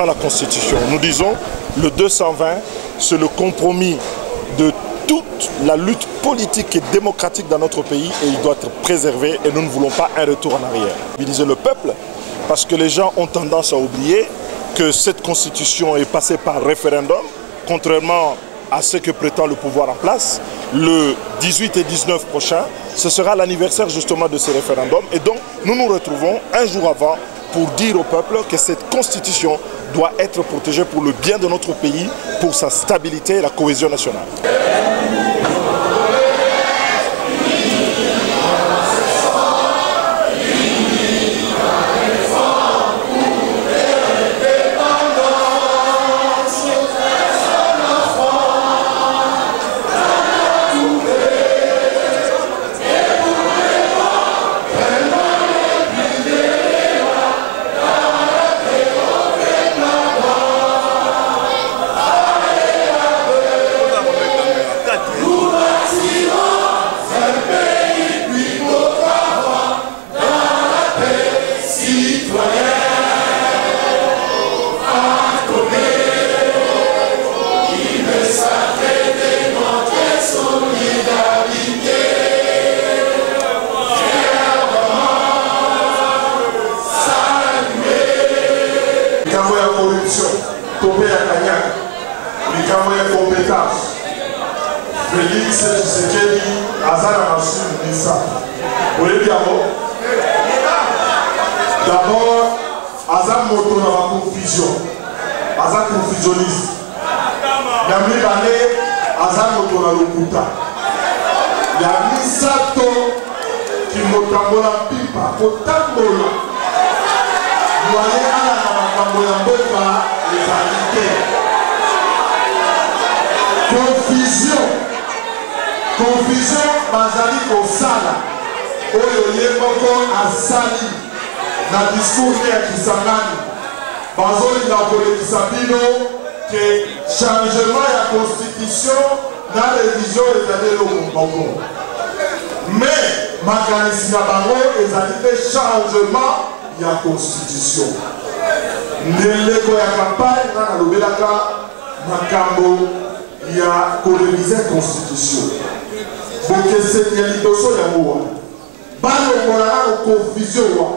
changeant la Constitution. Nous disons le 220, c'est le compromis de toute la lutte politique et démocratique dans notre pays et il doit être préservé et nous ne voulons pas un retour en arrière. Mobiliser le peuple parce que les gens ont tendance à oublier que cette Constitution est passée par référendum, contrairement à ce que prétend le pouvoir en place. Le 18 et 19 prochain, ce sera l'anniversaire justement de ce référendum et donc nous nous retrouvons un jour avant pour dire au peuple que cette Constitution doit être protégée pour le bien de notre pays, pour sa stabilité et la cohésion nationale. Félix Tshisekedi Azana Massou Nissa. Vous voyez bien d'abord, Azam Moto na la confusion. Azam confusionniste. Yami Bale, Azam Moto na Lokuta. Yami Sato qui motambola pipa, motambola. Voyez à la matambola boka les alités. Confusion bazali kosala oyo yeboko asali na discours ya Kisangani bazolinga kolekisa bino ke changement ya constitution na révision ezali eloko moko mais makanisi na bango ezali te changement ya constitution ndeko ya campagne nga nalobelaka makambo ya korevize constitution bokeseni ya liboso ya mowa balongolaka koconfusion wa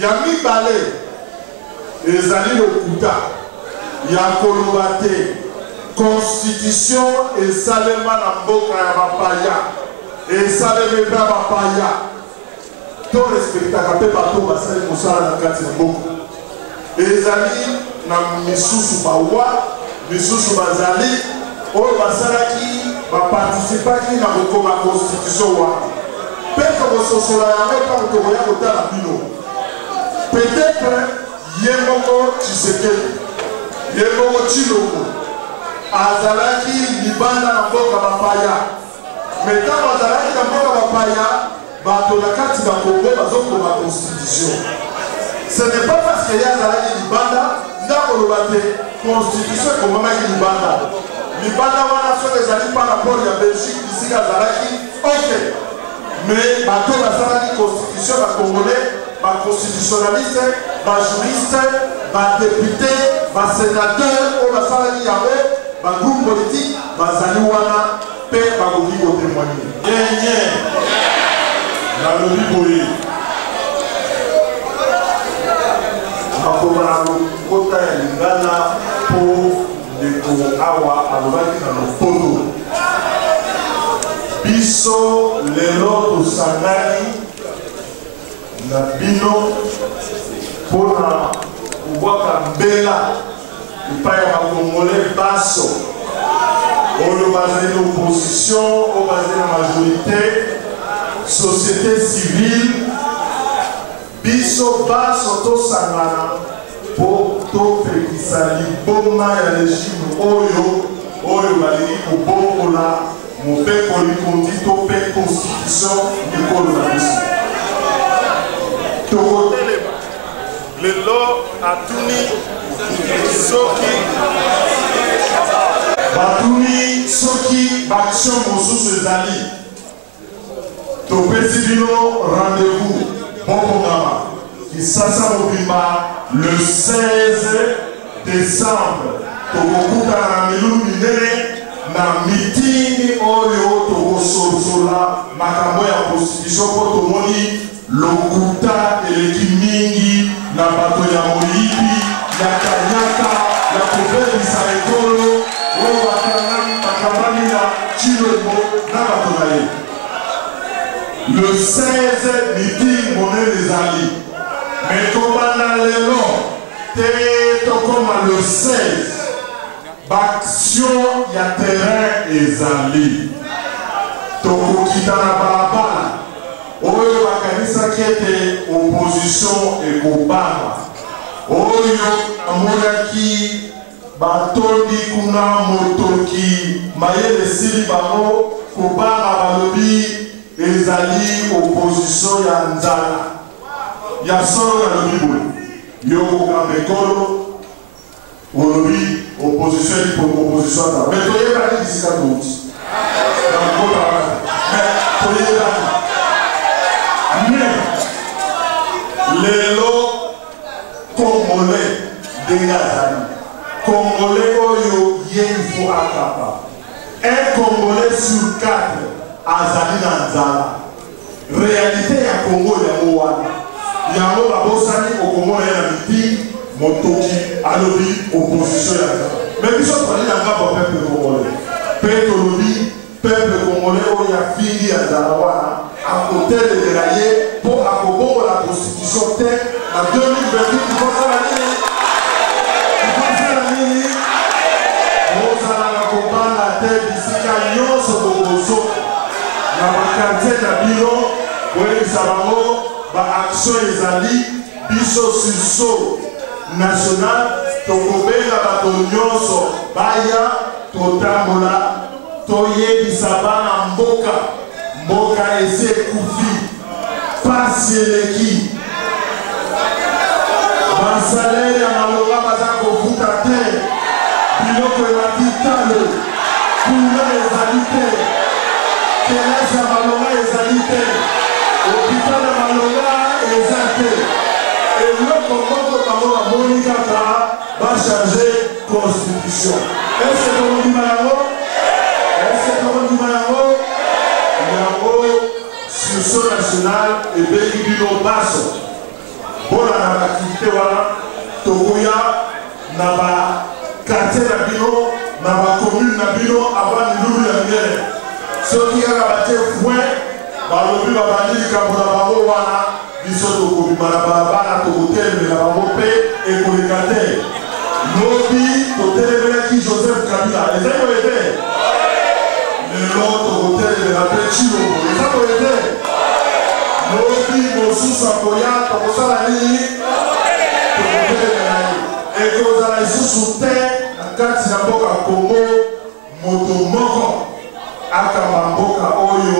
ya mibale ezali lokuta ya koloba te constitution esalema na mboka ya bapaya esalema mpe ya bapaya to respektaka mpe bato basali mosala na kati ya mboka ezali na misusu bawa misusu bazali oyo basalaki baparticipaki na kokoma constitution wana mpe tokososola yango ntango tokoya kotala bino peut-être ye moko Tshisekedi ye moko Tshilombo azalaki libanda na mboka bapaya me ntango azalaki na mboka bapaya bato na kati na Congo bazokoma constitution ce n'est pas parce que ye azalaki libanda ndakoloba te constitution ekomamaki libanda libanda wana soki ezali par rapport ya Belgique bisika azalaki ok mais bato basalaki constitution bacongolais baconstitutionnaliste bajuriste badepute basénateur oyo basalaki yango bagroupe politique bazali wana mpe bakoki kotémoigne yenye nalobi boye nakoma na lokota ya lingana mpo ndeko awa alobaki na lopoto biso lelo tosangani na bino mpona kobwaka mbela epai ya bakongole baso oyo bazali na opposition oyo bazali na majorité société civile biso baso tosangana mpo topekisa liboma ya régime oyo balingi kobongola mobeko likondi to mpe constitution likolo na biso tokotelema lelo atuni soki batuni soki baction mosusu ezali topesi bino rendez-vous mokongama kisasa mobimba le 16 décembre, tokokuta na milulu minene na meeting oyo tokososola makambo ya constitution po tomoni lokuta eleki mingi na bato ya moyibi ya kanyaka ya kobebisa ekolo oyo bakambani na chilombo na bato na ye. Le 16 meeting monene ezali mais kobanda lelo te tokoma le 16 baction ya terrain ezali tokokita na balabala oyo bakanisaki ete opposition ekobanga oyo amonaki batondi kuna motoki mayele esili bango kobanga balobi ezali opposition ya nzala ya solo na lobi boye yo kokamba ekolo olobi opposition eli opposition ya nzala me toyebani bisika touti na mokota wana me toyebani mais lelo congolais ndenge azali congolais oyo ye ifo akapa un congolais sur 4 azali na nzala réalité ya congo yango wana yango babosani okomona ye na miti motoki alobi opposition ya nzala mais biso tozali na ngambo ya peuple congolais mpe tolobi peuple congolais oyo afingi ya nzala wana akotelemela ye mpo akobongola constitution te na 2028 ikosala nini ikosala nini bozala na kobanga te bisika nyonso bokozoka na bakartier na bino koyebisa bango baaction ezali biso sursaut national tokobenga bato nyonso baya totambola toyebisa bana mboka mboka esi ekufi pasi eleki basalere ya malonga baza kofuta te biloko ebati talo kuna ezali te kelasi ya malonga ezali te hopital ya malonga eza te eloko moko bango bamoni kaka bachange constitution ese tokondima yango yango sursaut national ebengi bino baso mpona na baaktivité wana tokoya na bakartier na bino na bacommune na bino avant milulu ya minene soki kaka batie point balobi babandi likambo na bango wana biso tokobima na balabala tokotelemela bango mpe ekoleka te lobi totelemelaki Joseph Kabila eza koye te lelo tokotelemela mpe Chilombo eza koye te lobi mosusu akoya tokosala nini tokotelemela ye ekozala lisusu te na kati na mboka Congo moto moko akamba mboka oyo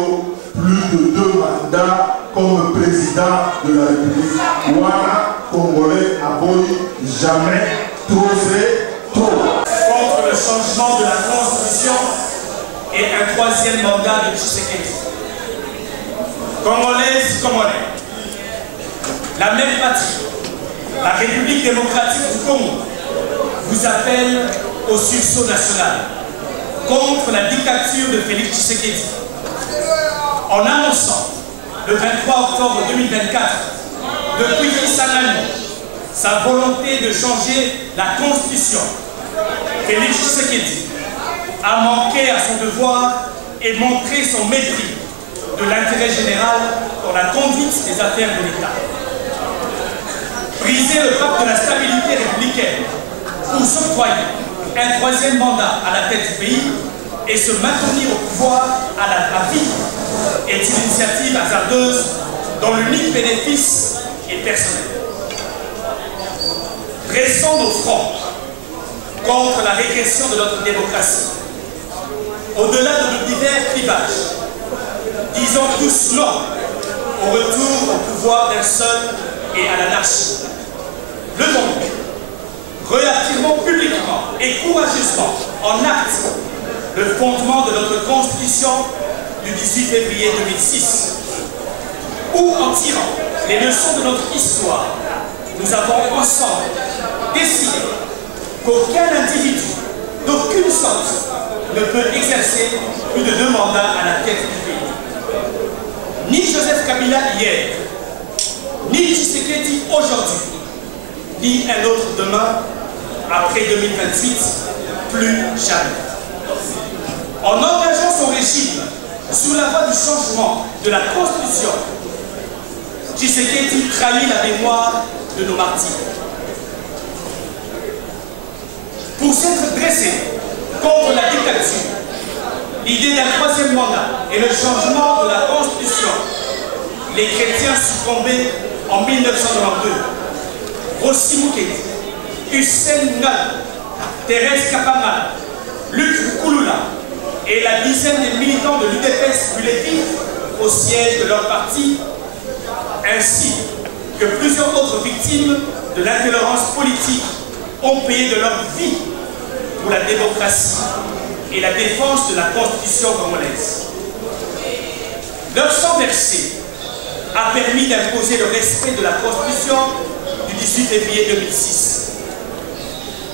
plus de 2 mandats comme président de la République. Ouana, Congolais, aboyi jamais trop c'est trop. Contre le changement de la Constitution et un 3e mandat de Tshisekedi. Congolaises, Congolais, la même patrie, la République démocratique du Congo, vous appelle au sursaut national contre la dictature de Félix Tshisekedi. En annonçant le 23 octobre 2024 depuis Kisangani sa volonté de changer la Constitution, Félix Tshisekedi a manqué à son devoir et montré son mépris de l'intérêt général dans la conduite des affaires de l'État. Briser le pacte de la stabilité républicaine pour s'octroyer un 3e mandat à la tête du pays et se maintenir au pouvoir à vie est une initiative hasardeuse dont l'unique bénéfice est personnel. Dressons nos fronts contre la régression de notre démocratie. Au-delà de nos divers clivages, disons tous non au retour au pouvoir d'un seul et à l'anarchie. Levons-nous, réaffirmons publiquement et courageusement en acte le fondement de notre Constitution du 18 février 2006, ou en tirant les leçons de notre histoire, nous avons ensemble décidé qu'aucun individu, d'aucune sorte, ne peut exercer plus de 2 mandats à la tête du pays. Ni Joseph Kabila hier, ni Tshisekedi aujourd'hui, ni un autre demain, après 2028, plus jamais. En engageant son régime sur la voie du changement de la Constitution, Tshisekedi trahit la mémoire de nos martyrs. Pour s'être dressé contre la dictature, l'idée d'un 3e mandat et le changement de la Constitution, les chrétiens succombaient en 1992. Rossi Moukedi, Hussein Ngad, Thérèse Kapama, Luc Kouloula et la dizaine des militants de l'UDPS Bulétif au siège de leur parti, ainsi que plusieurs autres victimes de l'intolérance politique ont payé de leur vie pour la démocratie et la défense de la Constitution congolaise. Leur sang versé a permis d'imposer le respect de la Constitution du 18 février 2006.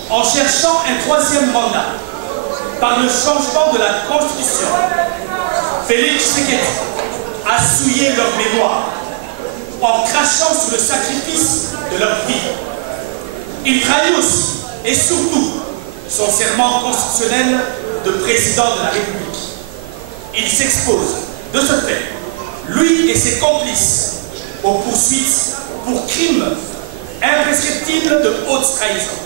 En cherchant un 3e mandat par le changement de la Constitution, Félix Tshisekedi a souillé leur mémoire en crachant sur le sacrifice de leur vie. Il trahit aussi et surtout son serment constitutionnel de président de la République. Il s'expose de ce fait, lui et ses complices, aux poursuites pour crimes imprescriptibles de haute trahison.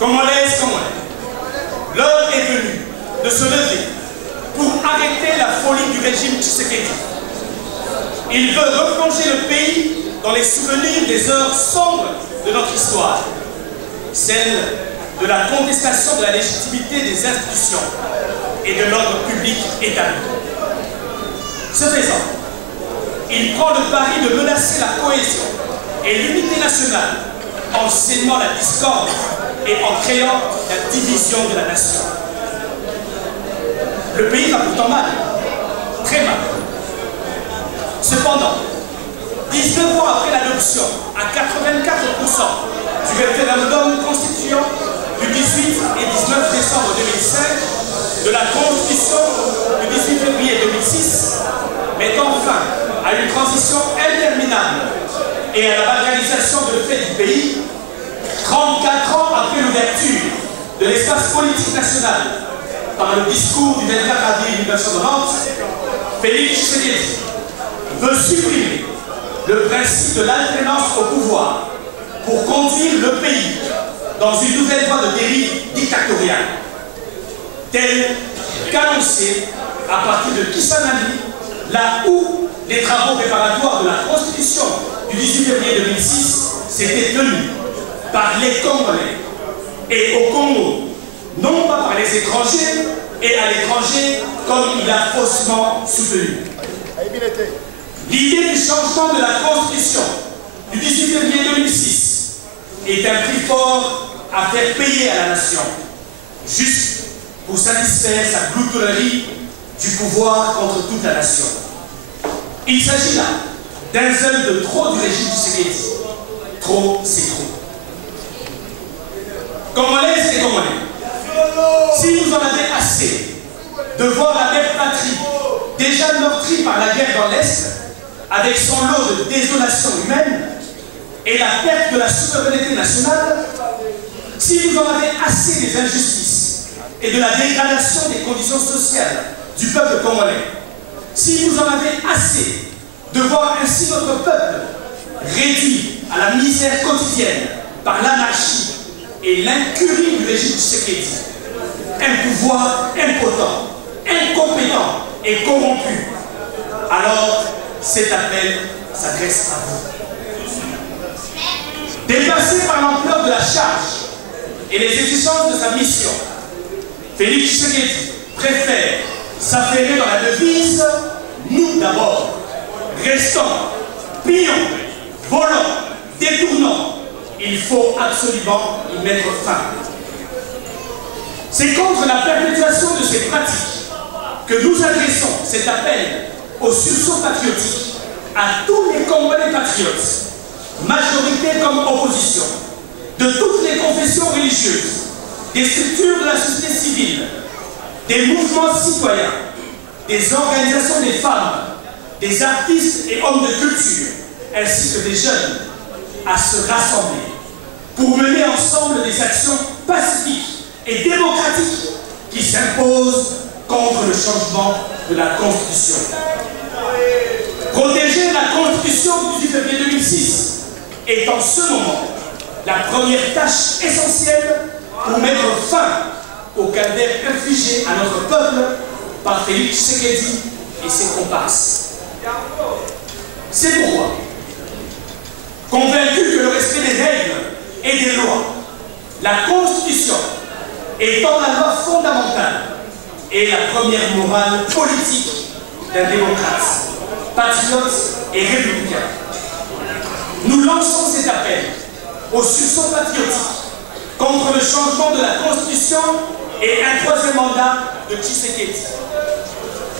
Congolaises, Congolais, l'heure est venue de se lever pour arrêter la folie du régime Tshisekedi. Il veut replonger le pays dans les souvenirs des heures sombres de notre histoire, celle de la contestation de la légitimité des institutions et de l'ordre public établi. Ce faisant, il prend le pari de menacer la cohésion et l'unité nationale en sémant la discorde et en créant la division de la nation. Le pays va pourtant mal, très mal. Cependant, 19 ans après l'adoption à 84% du référendum constituant du 18 et 19 décembre 2005 de la Constitution du 18 février 2006, mettant fin à une transition interminable et à la balkanisation de fait du pays, 34 ans après l'ouverture de l'espace politique national par le discours du 24 avril 1990, Félix Tshisekedi veut supprimer le principe de l'alternance au pouvoir pour conduire le pays dans une nouvelle voie de dérive dictatoriale, telle qu'annoncée à partir de Kisangani, là où les travaux préparatoires de la Constitution du 18 février 2006 s'étaient tenus par les Congolais et au Congo, non pas par les étrangers et à l'étranger comme il a faussement soutenu. L'idée du changement de la Constitution du 18 février 2006 est un prix fort à faire payer à la nation, juste pour satisfaire sa gloutonnerie du pouvoir contre toute la nation. Il s'agit là d'un zèle de trop du régime du Tshisekedi. Trop, c'est trop. Congolaises et Congolais, si vous en avez assez de voir la belle patrie déjà meurtrie par la guerre dans l'Est, avec son lot de désolation humaine et la perte de la souveraineté nationale, si vous en avez assez des injustices et de la dégradation des conditions sociales du peuple congolais, si vous en avez assez de voir ainsi notre peuple réduit à la misère quotidienne par l'anarchie et l'incurie du régime Tshisekedi, un pouvoir impotent, incompétent et corrompu, alors cet appel s'adresse à vous. Dépassé par l'ampleur de la charge et les exigences de sa mission, Félix Tshisekedi préfère s'affairer dans la devise « nous d'abord ». Restons, pillons, volons, détournons, il faut absolument y mettre fin. C'est contre la perpétuation de ces pratiques que nous adressons cet appel au sursaut patriotique à tous les Congolais patriotes majorité comme opposition, de toutes les confessions religieuses, des structures de la société civile, des mouvements citoyens, des organisations des femmes, des artistes et hommes de culture, ainsi que des jeunes, à se rassembler pour mener ensemble des actions pacifiques et démocratiques qui s'imposent contre le changement de la Constitution. Protéger la Constitution du 18 février 2006 est en ce moment la première tâche essentielle pour mettre fin au calvaire infligé à notre peuple par Félix Tshisekedi et ses comparses. C'est pourquoi, convaincu que le respect des règles et des lois, la Constitution étant la loi fondamentale est la première morale politique d'un démocrate, patriote et républicain, nous lançons cet appel au sursaut patriotique contre le changement de la Constitution et un troisième mandat de Tshisekedi,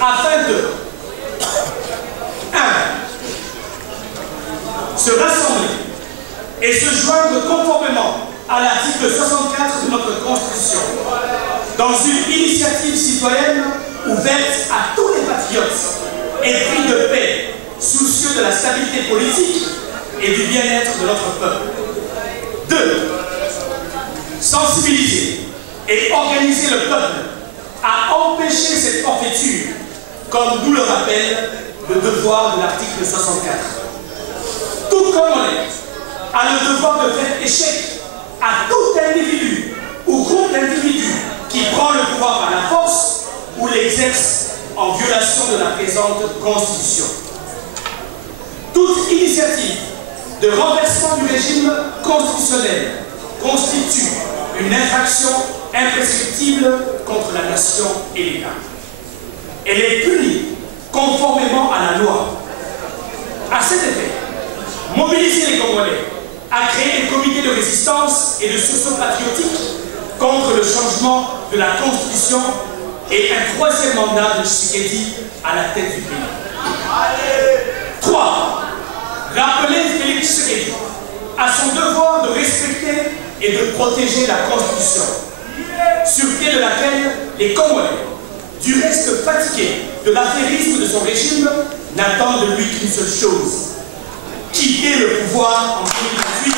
afin de 1. Se rassembler et se joindre conformément à l'article 64 de notre Constitution, dans une initiative citoyenne ouverte à tous les patriotes, épris de paix, soucieux de la stabilité politique et du bien-être de notre peuple. 2. Sensibiliser et organiser le peuple à empêcher cette forfaiture, comme nous le rappelle le devoir de l'article 64. Tout Congolais a le devoir de faire échec à tout individu ou groupe d'individus qui prend le pouvoir par la force ou l'exerce en violation de la présente Constitution. Toute initiative de renversement du régime constitutionnel constitue une infraction imprescriptible contre la nation et l'État. Elle est punie conformément à la loi. À cet effet, mobiliser les Congolais à créer des comités de résistance et de sursaut patriotique contre le changement de la Constitution et un troisième mandat de Tshisekedi à la tête du pays. 3. Rappeler Félix Tshisekedi à son devoir de respecter et de protéger la Constitution, sur pied de laquelle les Congolais, du reste fatigués de l'affairisme de son régime, n'attendent de lui qu'une seule chose: quitter le pouvoir en 2018.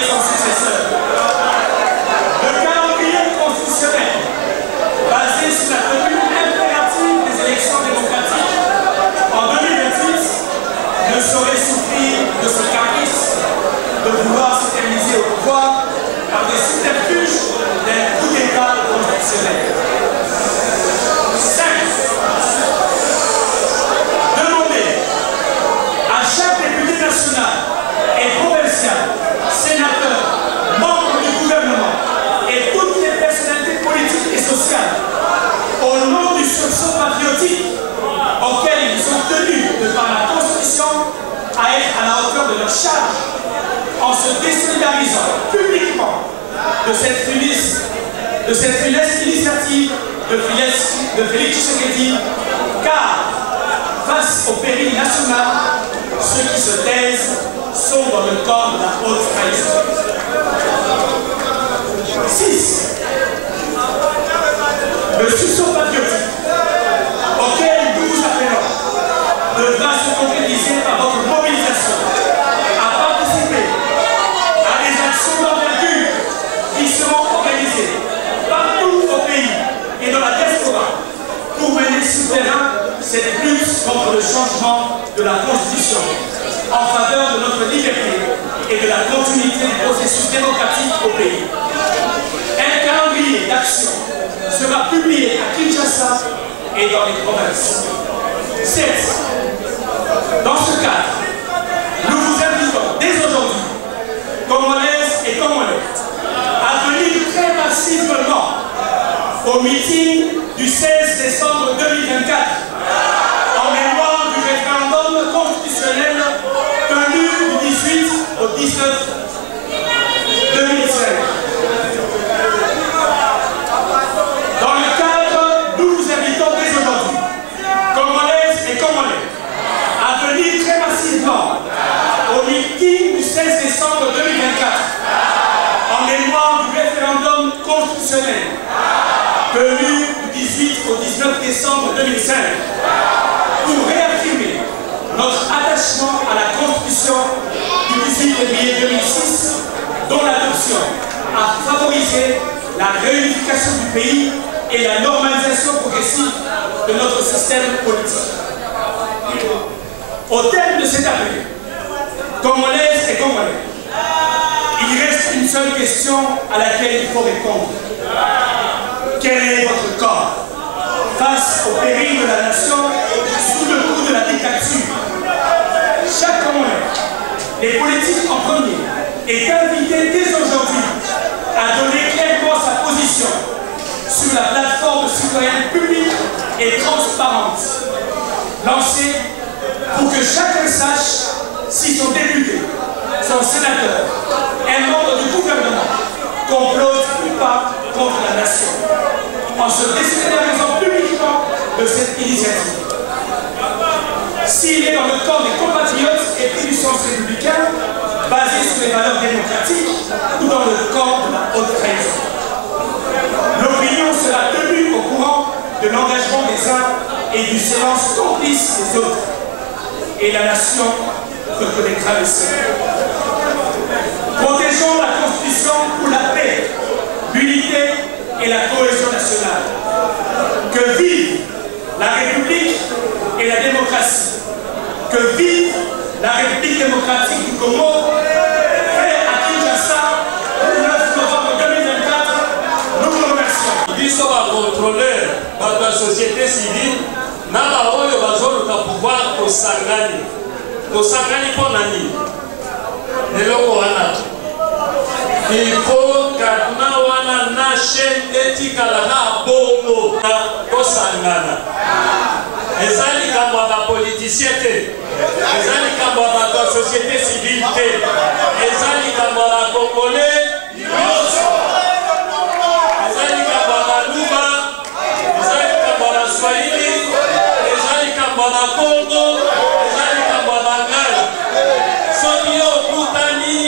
avec son successeur. Le calendrier constitutionnel, basé sur la tenue impérative des élections démocratiques en 2028, ne saurait souffrir de ce caprice de vouloir s'éterniser au pouvoir par des subterfuges d'un coup d'État constitutionnel. 5. Demander à chaque député national et provincial, sénateur, membre du gouvernement et toutes les personnalités politiques et sociales, au nom du sursaut patriotique auquel ils sont tenus de par la Constitution, à être à la hauteur de leur charge, en se désolidarisant publiquement de cette funeste initiative de Félix Tshisekedi, car face au péril national, ceux qui se taisent sont dans le corps de la haute trahison. 6. Le sursaut patriotique auquel nous vous appelons devra se concrétiser par votre mobilisation à participer à des actions d'envergure qui seront organisées partout au pays et dans la diaspora pour mener sur le terrain cette lutte contre le changement de la Constitution en faveur de notre liberté et de la continuité du processus démocratique au pays. Un calendrier d'action sera publié à Kinshasa et dans les provinces. 7. Dans ce cadre, nous vous invitons dès aujourd'hui, Congolaises et Congolais, à venir très massivement au meeting du 16 décembre 2024 en mémoire du référendum constitutionnel tenu du 18 au 19 2005. Dans le cadre, nous vous invitons dès aujourd'hui, Congolaises et Congolais, à venir très massivement au meeting du 16 décembre 2024 en mémoire du référendum constitutionnel tenu du 18 au 19 décembre 2005 pour réaffirmer notre attachement à la Constitution du 18 février 2006 dont l'adoption a favorisé la réunification du pays et la normalisation progressive de notre système politique. Au terme de cet appel, Congolaises et Congolais, il reste une seule question à laquelle il faut répondre. Quel est votre corps face au péril de la nation sous le coup de la dictature? Chaque Congolais, les politiques en premier, est invité dès aujourd'hui à donner clairement sa position sur la plateforme citoyenne publique et transparente lancée pour que chacun sache si son député, son sénateur, un membre du gouvernement complote ou pas contre la nation, en se désolidarisant publiquement de cette initiative. S'il est dans le camp des compatriotes et pris du sens républicain, basé sur les valeurs démocratiques, ou dans le camp de la haute trahison. L'opinion sera tenue au courant de l'engagement des uns et du silence complice des autres. Et la nation reconnaîtra le sien. Protégeons la Constitution pour la paix, l'unité et la cohésion nationale. Que vive la République et la démocratie. Que vive la République démocratique du Congo, fait à Kinshasa le 9 novembre 2024. Nous vous remercions. Ils sont à contrôler par la société civile. Nala oyo bazoluka pouvoir tosangani. Tosangani pour nani. Neloko wana. Il faut katuna wana na chaîne etikala na bongo na tosangana. Ezali kama ba politicien te. Ezali kama ba société civile te. Ezali kama ba congolais. Ezali kama ba luba. Ezali kama ba swahili. Ezali kama ba Congo. Ezali kama ba Ngala. Soki yo kutani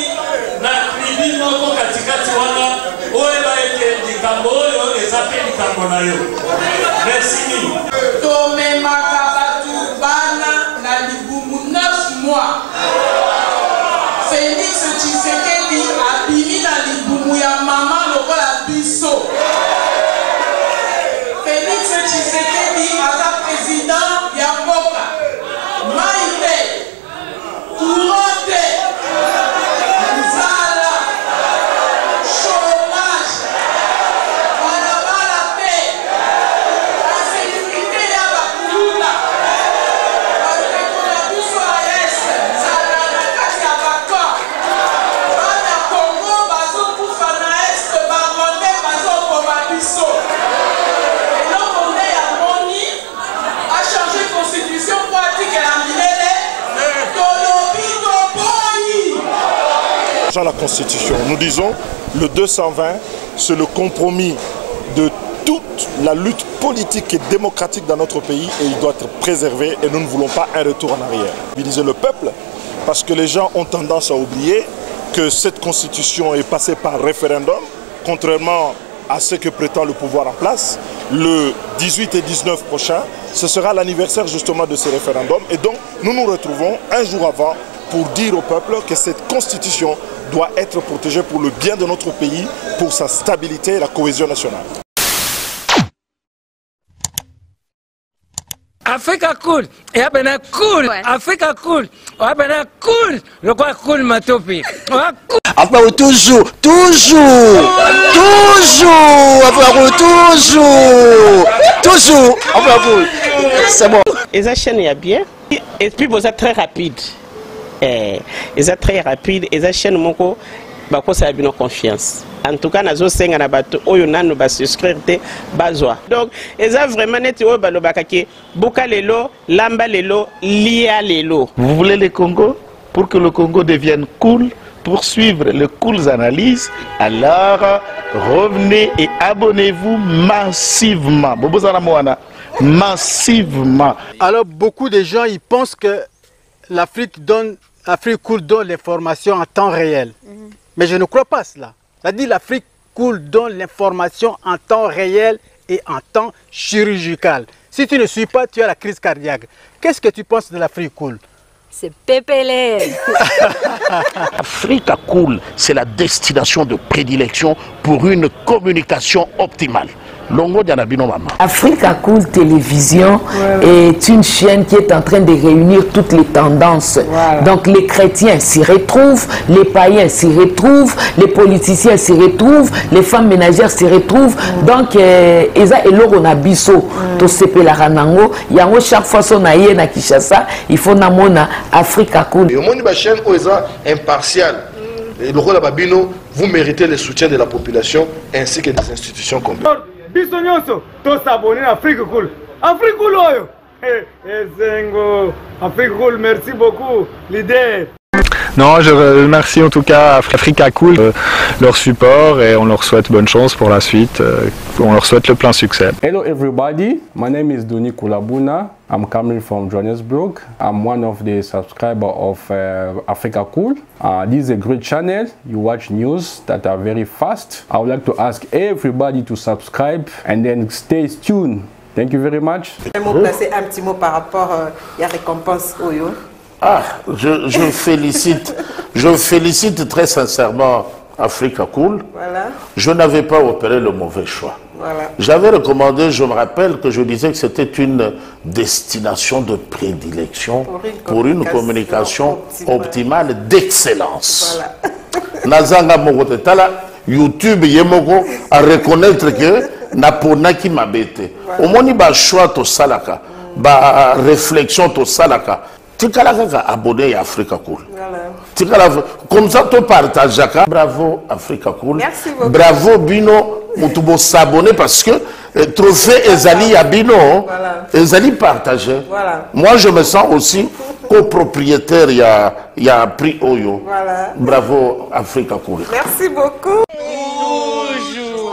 na tribu moko katikati wana oyeba ete likambo oyo eza pe likambo na yo. Merci. Tomemaka batu bana na libumu 9 mois. Félix Tshisekedi a Dans la Constitution, nous disons le 220, c'est le compromis de toute la lutte politique et démocratique dans notre pays et il doit être préservé et nous ne voulons pas un retour en arrière. Mobiliser le peuple parce que les gens ont tendance à oublier que cette constitution est passée par référendum, contrairement à ce que prétend le pouvoir en place. Le 18 et 19 prochain, ce sera l'anniversaire justement de ce référendum et donc nous nous retrouvons un jour avant pour dire au peuple que cette constitution doit être protégée pour le bien de notre pays, pour sa stabilité et la cohésion nationale. Africa cool, et abena cool, Africa cool, abena cool, le quoi cool matopi. Après toujours, c'est bon. Et ça chaîne est bien, et puis vous êtes très rapide. Et ça très rapide, et ça chaîne moko, bako ça a bien confiance. En tout cas, nazo senga na bato oyo nanu ba souscrire te bazwa. Donc, eza vraiment neti oyo balobaka ke buka lelo, lamba lelo, lia lelo. Vous voulez le Congo? Pour que le Congo devienne cool, pour suivre les cool analyses, alors revenez et abonnez-vous massivement. Massivement. Alors, beaucoup de gens ils pensent que l'Afrique cool donne l'information en temps réel. Mais je ne crois pas cela. C'est-à-dire l'Afrique cool donne l'information en temps réel et en temps chirurgical. Si tu ne suis pas, tu as la crise cardiaque. Qu'est-ce que tu penses de l'Afrique cool? C'est PPL. Africa Cool, c'est la destination de prédilection pour une communication optimale. Africa Cool Télévision est une chaîne qui est en train de réunir toutes les tendances. Donc les chrétiens s'y retrouvent, les païens s'y retrouvent, les politiciens s'y retrouvent, les femmes ménagères s'y retrouvent. Donc Eza Eloro na biso to sepela ranango, yango chaque fois son aye na Kinshasa, il faut namona Africa Cool. Et au monde de chaîne Eza impartial. Et le rôle de Babino, vous méritez le soutien de la population ainsi que des institutions complètes. Bisognoso, tous s'abonner à Afrique Cool. Afrique Cool, oyo. Zengo, Afrique Cool, merci beaucoup, l'idée. Non, je remercie en tout cas Africa Cool, leur support et on leur souhaite bonne chance pour la suite. On leur souhaite le plein succès. Hello everybody, my name is Doni Kulabuna. I'm coming from Johannesburg. I'm one of the subscribers of Africa Cool. This is a great channel. You watch news that are very fast. I would like to ask everybody to subscribe and then stay tuned. Thank you very much. Je vais placer un petit mot par rapport à la récompense Oyo. Ah, je félicite très sincèrement Africa Cool. Voilà. Je n'avais pas opéré le mauvais choix. Voilà. J'avais recommandé, je me rappelle que je disais que c'était une destination de prédilection pour une communication optimale d'excellence. Nazanga Mogotala, YouTube Yemoko a reconnaître que Napona qui m'a bêté. Au moins, il y a choix to salaka, ba réflexion to salaka. Tu as abonné à Africa Cool. Comme ça, tu partages. Bravo Africa Cool. Merci beaucoup. Bravo Bino. Tu s'abonner parce que trophée Ezali à Bino, Ezali partagé. Voilà. Moi, je me sens aussi copropriétaire. Il y a un prix Oyo. Voilà. Bravo Africa Cool. Merci beaucoup. Toujours.